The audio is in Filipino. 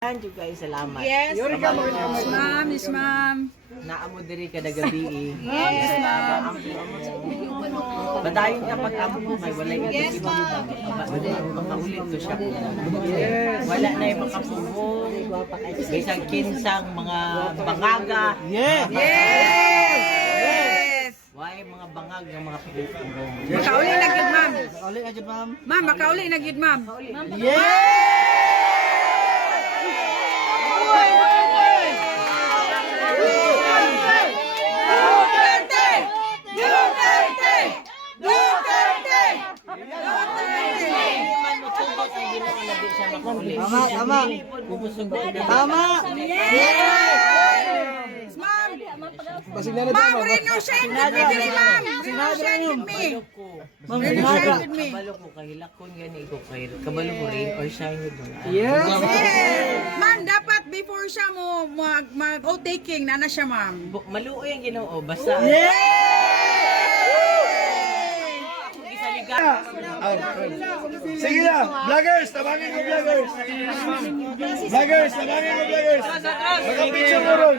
Thank you guys, salamat. Yes, ma'am, yes, ma'am. Naamo diri ka na gabi. Yes, ma'am. Badayon ka pag amo mo kay wala yung yes, ma'am. Makaulit to siya. Wala na yung makapungong. Bisang kinsang mga bangaga. Yes! Why mga bangag ng mga pungong. Makauli na gid, ma'am. Makauli na dyan, ma'am. Ma'am, makauli na gid, ma'am. Tama, tama. Tama. Yes, ma'am. Basig na na Ma'am, dyan, renegotiate with me diri, ma'am. Renegotiate with me. Ma'am, Renegotiate with me. Kabalo ko kahilakon gani ko kay kabalo ko rin or shine with Yes. Yes. Ma'am, dapat before siya mo mag-o-taking, nana siya, ma'am. Maluoy ang Ginoo basta. Sige na, vloggers, tabangin ko vloggers. Vloggers, tabangin ko vloggers. Magka-picture mo ron.